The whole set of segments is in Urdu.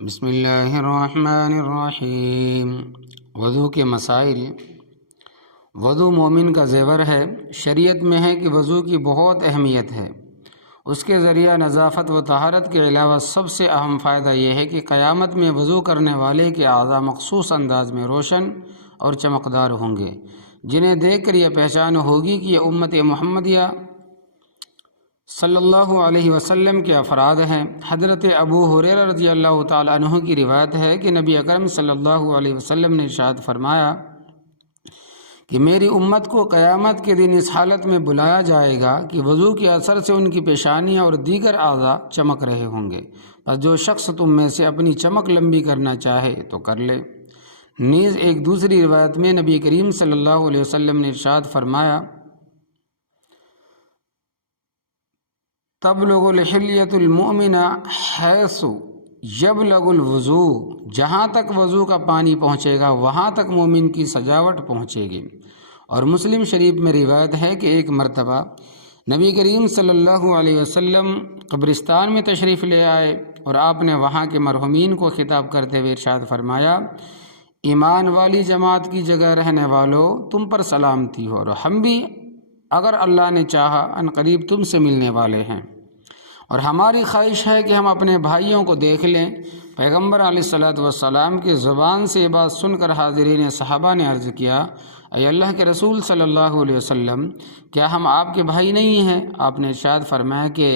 بسم اللہ الرحمن الرحیم۔ وضو کے مسائل۔ وضو مومن کا زیور ہے۔ شریعت میں ہے کہ وضو کی بہت اہمیت ہے۔ اس کے ذریعہ نظافت و طہارت کے علاوہ سب سے اہم فائدہ یہ ہے کہ قیامت میں وضو کرنے والے کے اعضاء مخصوص انداز میں روشن اور چمکدار ہوں گے، جنہیں دیکھ کر یہ پہچان ہوگی کہ یہ امت محمدیہ صلی اللہ علیہ وسلم کے افراد ہیں۔ حضرت ابو ہریرہ رضی اللہ تعالی عنہ کی روایت ہے کہ نبی اکرم صلی اللہ علیہ وسلم نے ارشاد فرمایا کہ میری امت کو قیامت کے دن اس حالت میں بلایا جائے گا کہ وضو کے اثر سے ان کی پیشانیاں اور دیگر اعضاء چمک رہے ہوں گے، پس جو شخص تم میں سے اپنی چمک لمبی کرنا چاہے تو کر لے۔ نیز ایک دوسری روایت میں نبی کریم صلی اللہ علیہ وسلم نے ارشاد فرمایا تبلغ الحلیۃ المؤمن حیث یبلغ الوضو، جہاں تک وضو کا پانی پہنچے گا وہاں تک مومن کی سجاوٹ پہنچے گی۔ اور مسلم شریف میں روایت ہے کہ ایک مرتبہ نبی کریم صلی اللہ علیہ وسلم قبرستان میں تشریف لے آئے اور آپ نے وہاں کے مرحومین کو خطاب کرتے ہوئے ارشاد فرمایا، ایمان والی جماعت کی جگہ رہنے والوں، تم پر سلامتی ہو، اور ہم بھی اگر اللہ نے چاہا ان قریب تم سے ملنے والے ہیں، اور ہماری خواہش ہے کہ ہم اپنے بھائیوں کو دیکھ لیں۔ پیغمبر علیہ الصلوۃ والسلام کی زبان سے یہ بات سن کر حاضرین صحابہ نے عرض کیا، اے اللہ کے رسول صلی اللہ علیہ وسلم، کیا ہم آپ کے بھائی نہیں ہیں؟ آپ نے ارشاد فرمایا کہ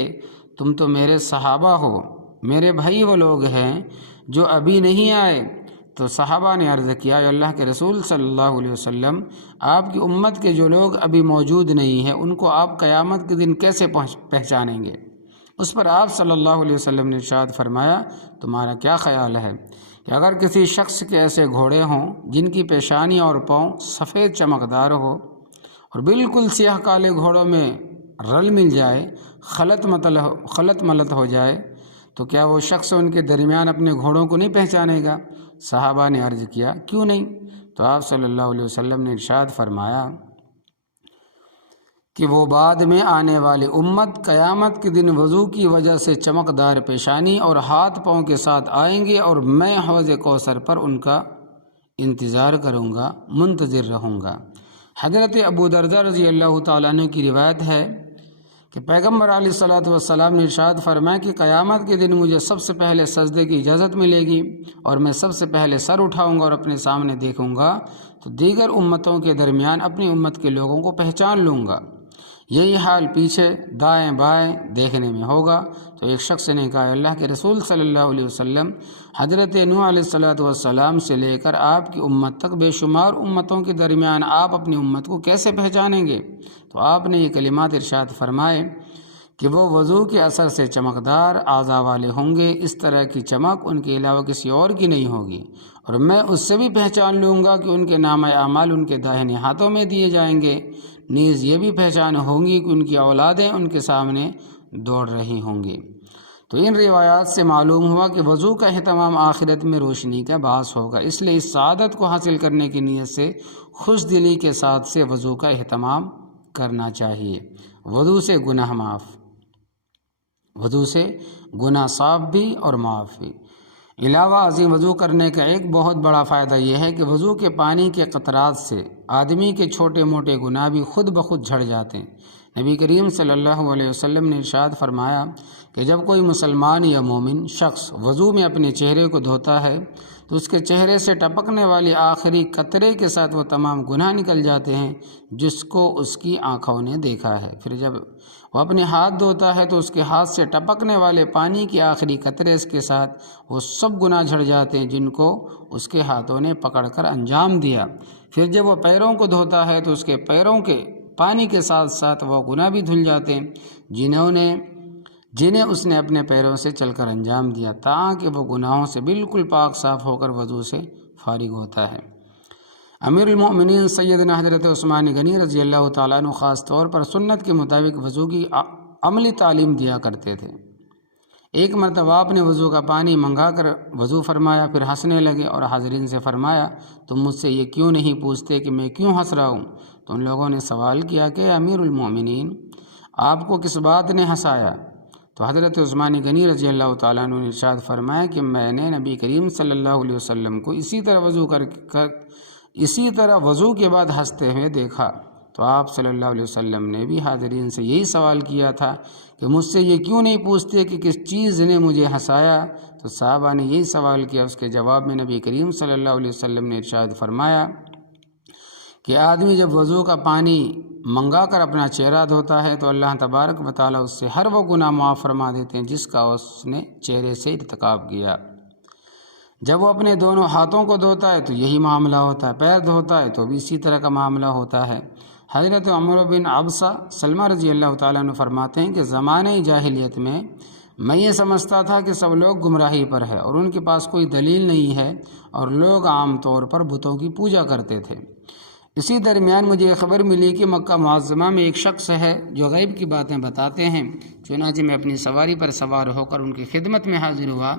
تم تو میرے صحابہ ہو، میرے بھائی وہ لوگ ہیں جو ابھی نہیں آئے۔ تو صحابہ نے عرض کیا، اے اللہ کے رسول صلی اللہ علیہ وسلم، آپ کی امت کے جو لوگ ابھی موجود نہیں ہیں ان کو آپ قیامت کے دن کیسے پہچانیں گے؟ اس پر آپ صلی اللہ علیہ وسلم نے ارشاد فرمایا، تمہارا کیا خیال ہے کہ اگر کسی شخص کے ایسے گھوڑے ہوں جن کی پیشانی اور پاؤں سفید چمکدار ہو، اور بالکل سیاہ کالے گھوڑوں میں رل مل جائے، خلط ملط ہو جائے، تو کیا وہ شخص ان کے درمیان اپنے گھوڑوں کو نہیں پہچانے گا؟ صحابہ نے عرض کیا، کیوں نہیں؟ تو آپ صلی اللہ علیہ وسلم نے ارشاد فرمایا کہ وہ بعد میں آنے والی امت قیامت کے دن وضو کی وجہ سے چمکدار پیشانی اور ہاتھ پاؤں کے ساتھ آئیں گے، اور میں حوض کوثر پر ان کا انتظار کروں گا، منتظر رہوں گا۔ حضرت ابو درداء رضی اللہ تعالیٰ عنہ کی روایت ہے کہ پیغمبر علیہ الصلوۃ والسلام نے ارشاد فرمایا کہ قیامت کے دن مجھے سب سے پہلے سجدے کی اجازت ملے گی، اور میں سب سے پہلے سر اٹھاؤں گا اور اپنے سامنے دیکھوں گا تو دیگر امتوں کے درمیان اپنی امت کے لوگوں کو پہچان لوں گا۔ یہی حال پیچھے دائیں بائیں دیکھنے میں ہوگا۔ تو ایک شخص نے کہا، اللہ کے رسول صلی اللہ علیہ وسلم، حضرت نوح علیہ الصلوۃ والسلام سے لے کر آپ کی امت تک بے شمار امتوں کے درمیان آپ اپنی امت کو کیسے پہچانیں گے؟ تو آپ نے یہ کلمات ارشاد فرمائے کہ وہ وضو کے اثر سے چمکدار اعضاء والے ہوں گے، اس طرح کی چمک ان کے علاوہ کسی اور کی نہیں ہوگی، اور میں اس سے بھی پہچان لوں گا کہ ان کے نامہ اعمال ان کے داہنے ہاتھوں میں دیے جائیں گے، نیز یہ بھی پہچان ہوگی کہ ان کی اولادیں ان کے سامنے دوڑ رہی ہوں گی۔ تو ان روایات سے معلوم ہوا کہ وضو کا اہتمام آخرت میں روشنی کا باعث ہوگا، اس لیے اس سعادت کو حاصل کرنے کی نیت سے خوش دلی کے ساتھ سے وضو کا اہتمام کرنا چاہیے۔ وضو سے گناہ معاف، وضو سے گناہ صاف بھی اور معاف بھی۔ علاوہ ازیں وضو کرنے کا ایک بہت بڑا فائدہ یہ ہے کہ وضو کے پانی کے قطرات سے آدمی کے چھوٹے موٹے گناہ بھی خود بخود جھڑ جاتے ہیں۔ نبی کریم صلی اللہ علیہ وسلم نے ارشاد فرمایا کہ جب کوئی مسلمان یا مومن شخص وضو میں اپنے چہرے کو دھوتا ہے تو اس کے چہرے سے ٹپکنے والی آخری قطرے کے ساتھ وہ تمام گناہ نکل جاتے ہیں جس کو اس کی آنکھوں نے دیکھا ہے۔ پھر جب وہ اپنے ہاتھ دھوتا ہے تو اس کے ہاتھ سے ٹپکنے والے پانی کی آخری قطرے کے ساتھ وہ سب گناہ جھڑ جاتے ہیں جن کو اس کے ہاتھوں نے پکڑ کر انجام دیا۔ پھر جب وہ پیروں کو دھوتا ہے تو اس کے پیروں کے پانی کے ساتھ ساتھ وہ گناہ بھی دھل جاتے ہیں جنہیں اس نے اپنے پیروں سے چل کر انجام دیا، تاکہ وہ گناہوں سے بالکل پاک صاف ہو کر وضو سے فارغ ہوتا ہے۔ امیر المؤمنین سیدنا حضرت عثمان غنی رضی اللہ تعالیٰ عنہ خاص طور پر سنت کے مطابق وضو کی عملی تعلیم دیا کرتے تھے۔ ایک مرتبہ آپ نے وضو کا پانی منگا کر وضو فرمایا، پھر ہنسنے لگے اور حاضرین سے فرمایا، تم مجھ سے یہ کیوں نہیں پوچھتے کہ میں کیوں ہنس رہا ہوں؟ تو ان لوگوں نے سوال کیا کہ امیر المؤمنین، آپ کو کس بات نے ہنسایا؟ تو حضرت عثمان غنی رضی اللہ تعالیٰ عنہ نے ارشاد فرمایا کہ میں نے نبی کریم صلی اللہ علیہ وسلم کو اسی طرح وضو کے بعد ہنستے ہوئے دیکھا۔ تو آپ صلی اللہ علیہ وسلم نے بھی حاضرین سے یہی سوال کیا تھا کہ مجھ سے یہ کیوں نہیں پوچھتے کہ کس چیز نے مجھے ہنسایا؟ تو صحابہ نے یہی سوال کیا۔ اس کے جواب میں نبی کریم صلی اللہ علیہ وسلم نے ارشاد فرمایا کہ آدمی جب وضو کا پانی منگا کر اپنا چہرہ دھوتا ہے تو اللہ تبارک و تعالیٰ اس سے ہر وہ گناہ معاف فرما دیتے ہیں جس کا اس نے چہرے سے ارتکاب کیا۔ جب وہ اپنے دونوں ہاتھوں کو دھوتا ہے تو یہی معاملہ ہوتا ہے، پیر دھوتا ہے تو بھی اسی طرح کا معاملہ ہوتا ہے۔ حضرت عمر بن عبسہ سلمہ رضی اللہ تعالیٰ عنہ فرماتے ہیں کہ زمانۂ جاہلیت میں یہ سمجھتا تھا کہ سب لوگ گمراہی پر ہے اور ان کے پاس کوئی دلیل نہیں ہے، اور لوگ عام طور پر بتوں کی پوجا کرتے تھے۔ اسی درمیان مجھے یہ خبر ملی کہ مکہ معظمہ میں ایک شخص ہے جو غیب کی باتیں بتاتے ہیں۔ چنانچہ میں اپنی سواری پر سوار ہو کر ان کی خدمت میں حاضر ہوا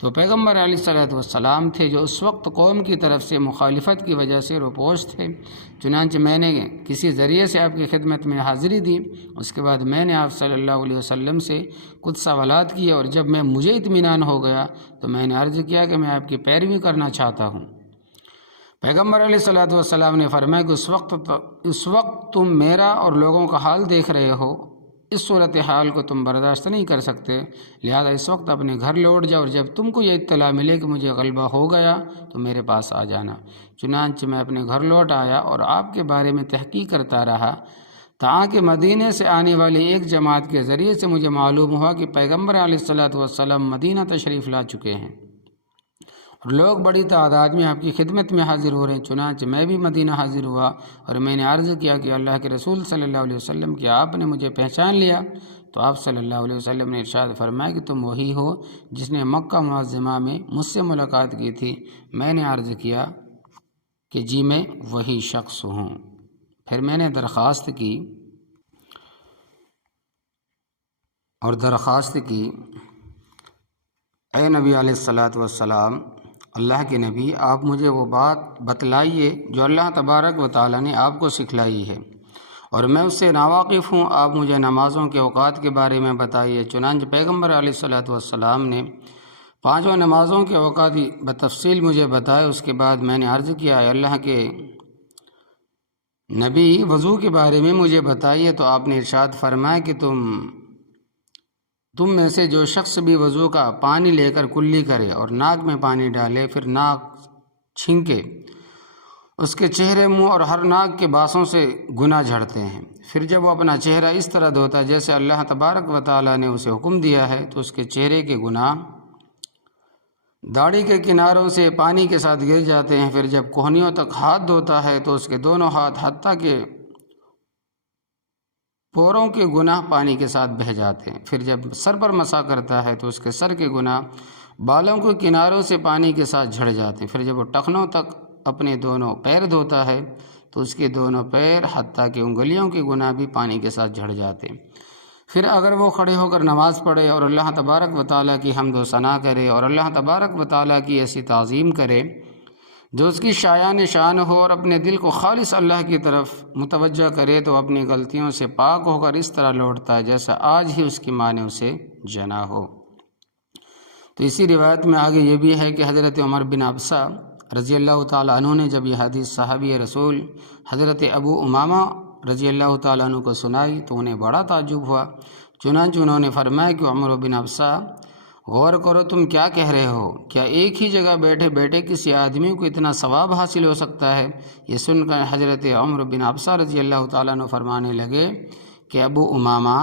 تو پیغمبر علیہ السلام تھے جو اس وقت قوم کی طرف سے مخالفت کی وجہ سے روپوش تھے۔ چنانچہ میں نے کسی ذریعے سے آپ کی خدمت میں حاضری دی۔ اس کے بعد میں نے آپ صلی اللہ علیہ وسلم سے کچھ سوالات کیے، اور جب مجھے اطمینان ہو گیا تو میں نے عرض کیا کہ میں آپ کی پیروی کرنا چاہتا ہوں۔ پیغمبر علیہ السلام نے فرمایا کہ اس وقت تم میرا اور لوگوں کا حال دیکھ رہے ہو، اس صورتحال کو تم برداشت نہیں کر سکتے، لہذا اس وقت اپنے گھر لوٹ جاؤ، اور جب تم کو یہ اطلاع ملے کہ مجھے غلبہ ہو گیا تو میرے پاس آ جانا۔ چنانچہ میں اپنے گھر لوٹ آیا اور آپ کے بارے میں تحقیق کرتا رہا، تاکہ مدینے سے آنے والی ایک جماعت کے ذریعے سے مجھے معلوم ہوا کہ پیغمبر علیہ السلام مدینہ تشریف لا چکے ہیں اور لوگ بڑی تعداد میں آپ کی خدمت میں حاضر ہو رہے ہیں۔ چنانچہ میں بھی مدینہ حاضر ہوا اور میں نے عرض کیا کہ اللہ کے رسول صلی اللہ علیہ وسلم کیا آپ نے مجھے پہچان لیا؟ تو آپ صلی اللہ علیہ وسلم نے ارشاد فرمایا کہ تم وہی ہو جس نے مکہ معظمہ میں مجھ سے ملاقات کی تھی۔ میں نے عرض کیا کہ جی میں وہی شخص ہوں۔ پھر میں نے درخواست کی اے نبی علیہ السلام، اللہ کے نبی، آپ مجھے وہ بات بتلائیے جو اللہ تبارک و تعالیٰ نے آپ کو سکھلائی ہے، اور میں اس سے ناواقف ہوں۔ آپ مجھے نمازوں کے اوقات کے بارے میں بتائیے۔ چنانچہ پیغمبر علیہ السلام نے 5 نمازوں کے اوقات بتفصیل مجھے بتائے۔ اس کے بعد میں نے عرض کیا اے اللہ کے نبی، وضو کے بارے میں مجھے بتائیے۔ تو آپ نے ارشاد فرمایا کہ تم میں سے جو شخص بھی وضو کا پانی لے کر کلی کرے اور ناک میں پانی ڈالے، پھر ناک چھینکے، اس کے چہرے، منہ اور ہر ناک کے باسوں سے گناہ جھڑتے ہیں۔ پھر جب وہ اپنا چہرہ اس طرح دھوتا ہے جیسے اللہ تبارک و تعالیٰ نے اسے حکم دیا ہے، تو اس کے چہرے کے گناہ داڑھی کے کناروں سے پانی کے ساتھ گر جاتے ہیں۔ پھر جب کوہنیوں تک ہاتھ دھوتا ہے تو اس کے دونوں ہاتھ حتیٰ کہ پوروں کے گناہ پانی کے ساتھ بہہ جاتے ہیں۔ پھر جب سر پر مسح کرتا ہے تو اس کے سر کے گناہ بالوں کے کناروں سے پانی کے ساتھ جھڑ جاتے ہیں۔ پھر جب وہ ٹخنوں تک اپنے دونوں پیر دھوتا ہے تو اس کے دونوں پیر حتیٰ کہ انگلیوں کے گناہ بھی پانی کے ساتھ جھڑ جاتے ہیں۔ پھر اگر وہ کھڑے ہو کر نماز پڑھے اور اللہ تبارک و تعالیٰ کی حمد و ثنا کرے اور اللہ تبارک و تعالیٰ کی ایسی تعظیم کرے جو اس کی شایان شان ہو، اور اپنے دل کو خالص اللہ کی طرف متوجہ کرے، تو اپنی غلطیوں سے پاک ہو کر اس طرح لوٹتا ہے جیسا آج ہی اس کی ماں نے اسے جنا ہو۔ تو اسی روایت میں آگے یہ بھی ہے کہ حضرت عمر بن عبسہ رضی اللہ تعالیٰ عنہ نے جب یہ حدیث صحابی رسول حضرت ابو امامہ رضی اللہ تعالیٰ عنہ کو سنائی تو انہیں بڑا تعجب ہوا۔ چنانچہ انہوں نے فرمایا کہ عمر بن عبسہ، غور کرو تم کیا کہہ رہے ہو، کیا ایک ہی جگہ بیٹھے بیٹھے کسی آدمی کو اتنا ثواب حاصل ہو سکتا ہے؟ یہ سن کر حضرت عمر بن عبسہ رضی اللہ تعالیٰ عنہ فرمانے لگے کہ ابو امامہ،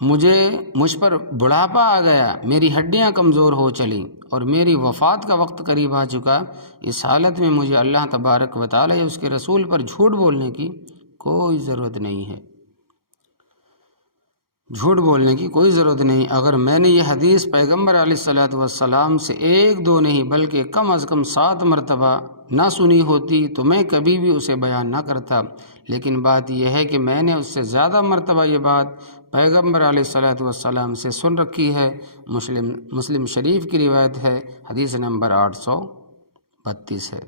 مجھ پر بڑھاپا آ گیا، میری ہڈیاں کمزور ہو چلیں اور میری وفات کا وقت قریب آ چکا۔ اس حالت میں مجھے اللہ تبارک و تعالیٰ یا اس کے رسول پر جھوٹ بولنے کی کوئی ضرورت نہیں ہے، جھوٹ بولنے کی کوئی ضرورت نہیں۔ اگر میں نے یہ حدیث پیغمبر علیہ السلام سے 1-2 نہیں بلکہ کم از کم 7 مرتبہ نہ سنی ہوتی تو میں کبھی بھی اسے بیان نہ کرتا، لیکن بات یہ ہے کہ میں نے اس سے زیادہ مرتبہ یہ بات پیغمبر علیہ السلام سے سن رکھی ہے۔ مسلم شریف کی روایت ہے، حدیث نمبر 832 ہے۔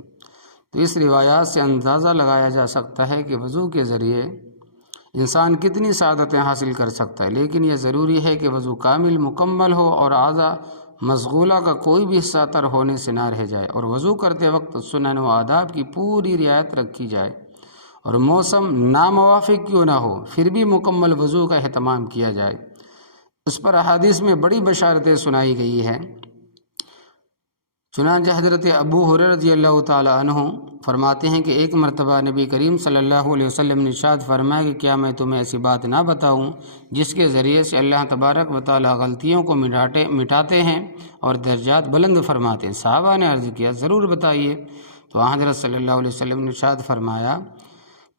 تو اس روایات سے اندازہ لگایا جا سکتا ہے کہ وضو کے ذریعے انسان کتنی سعادتیں حاصل کر سکتا ہے، لیکن یہ ضروری ہے کہ وضو کامل مکمل ہو اور اعضاء مشغولہ کا کوئی بھی حصہ تر ہونے سے نہ رہ جائے، اور وضو کرتے وقت سنن و آداب کی پوری رعایت رکھی جائے، اور موسم ناموافق کیوں نہ ہو پھر بھی مکمل وضو کا اہتمام کیا جائے۔ اس پر احادیث میں بڑی بشارتیں سنائی گئی ہیں۔ چنانچہ حضرت ابو ہریرہ رضی اللہ تعالیٰ عنہ فرماتے ہیں کہ ایک مرتبہ نبی کریم صلی اللہ علیہ وسلم نے ارشاد فرمایا کہ کیا میں تمہیں ایسی بات نہ بتاؤں جس کے ذریعے سے اللہ تبارک و تعالیٰ غلطیوں کو مٹاتے ہیں اور درجات بلند فرماتے ہیں؟ صحابہ نے عرض کیا ضرور بتائیے۔ تو حضرت صلی اللہ علیہ وسلم نے ارشاد فرمایا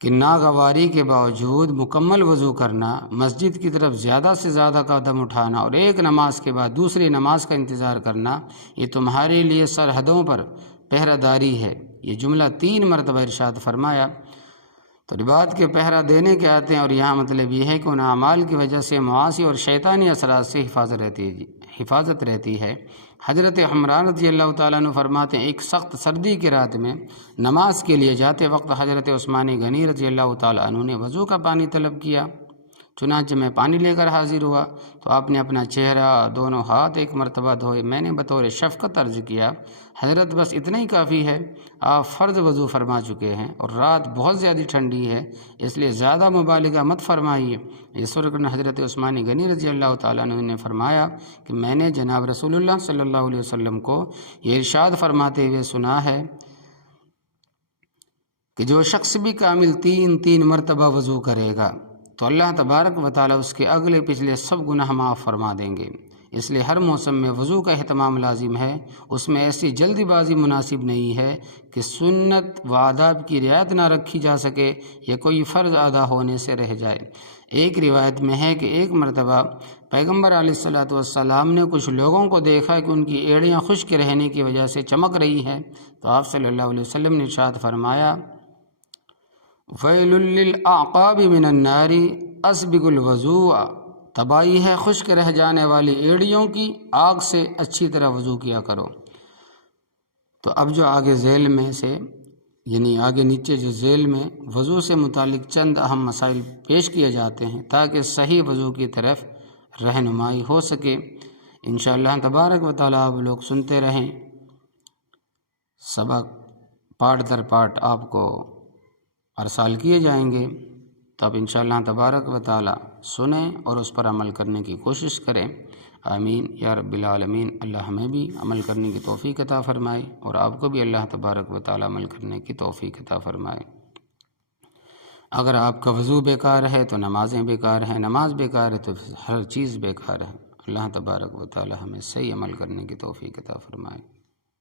کہ ناگواری کے باوجود مکمل وضو کرنا، مسجد کی طرف زیادہ سے زیادہ قدم اٹھانا اور ایک نماز کے بعد دوسری نماز کا انتظار کرنا، یہ تمہارے لیے سرحدوں پر پہرہ داری ہے۔ یہ جملہ 3 مرتبہ ارشاد فرمایا۔ تو رباط کے پہرہ دینے کے آتے ہیں، اور یہاں مطلب یہ ہے کہ ان اعمال کی وجہ سے معاشی اور شیطانی اثرات سے حفاظت رہتی ہے۔ حضرت عمران رضی اللہ تعالیٰ عنہ فرماتے ہیں ایک سخت سردی کی رات میں نماز کے لیے جاتے وقت حضرت عثمان غنی رضی اللہ تعالیٰ عنہ نے وضو کا پانی طلب کیا، چنانچہ میں پانی لے کر حاضر ہوا تو آپ نے اپنا چہرہ، دونوں ہاتھ ایک مرتبہ دھوئے۔ میں نے بطور شفقت عرض کیا حضرت بس اتنا ہی کافی ہے، آپ فرض وضو فرما چکے ہیں اور رات بہت زیادہ ٹھنڈی ہے، اس لیے زیادہ مبالغہ مت فرمائیے۔ اس وقت حضرت عثمان غنی رضی اللہ تعالیٰ عنہ نے فرمایا کہ میں نے جناب رسول اللہ صلی اللہ علیہ وسلم کو یہ ارشاد فرماتے ہوئے سنا ہے کہ جو شخص بھی کامل 3 مرتبہ وضو کرے گا تو اللہ تبارک و تعالیٰ اس کے اگلے پچھلے سب گناہ معاف فرما دیں گے۔ اس لیے ہر موسم میں وضو کا اہتمام لازم ہے، اس میں ایسی جلدی بازی مناسب نہیں ہے کہ سنت و آداب کی رعایت نہ رکھی جا سکے یا کوئی فرض ادا ہونے سے رہ جائے۔ ایک روایت میں ہے کہ ایک مرتبہ پیغمبر علیہ الصلوۃ والسلام نے کچھ لوگوں کو دیکھا کہ ان کی ایڑیاں خشک رہنے کی وجہ سے چمک رہی ہیں، تو آپ صلی اللہ علیہ وسلم نے ارشاد فرمایا ویل للاعقاب من النار اسبغ الوضوء، تباہی ہے خشک رہ جانے والی ایڑیوں کی، آگ سے اچھی طرح وضو کیا کرو۔ تو اب جو آگے ذیل میں سے یعنی آگے نیچے جو ذیل میں وضو سے متعلق چند اہم مسائل پیش کیے جاتے ہیں تاکہ صحیح وضو کی طرف رہنمائی ہو سکے۔ انشاءاللہ تبارک و تعالیٰ آپ لوگ سنتے رہیں، سبق پارٹ در پارٹ آپ کو ارسال کیے جائیں گے، تو آپ انشاءاللہ تبارک و تعالیٰ سنیں اور اس پر عمل کرنے کی کوشش کریں۔ آمین یا رب العالمین۔ اللہ ہمیں بھی عمل کرنے کی توفیق عطا فرمائے اور آپ کو بھی اللہ تبارک و تعالیٰ عمل کرنے کی توفیق عطا فرمائے۔ اگر آپ کا وضو بیکار ہے تو نمازیں بیکار ہیں، نماز بیکار ہے تو ہر چیز بیکار ہے۔ اللہ تبارک و تعالیٰ ہمیں صحیح عمل کرنے کی توفیق عطا فرمائے۔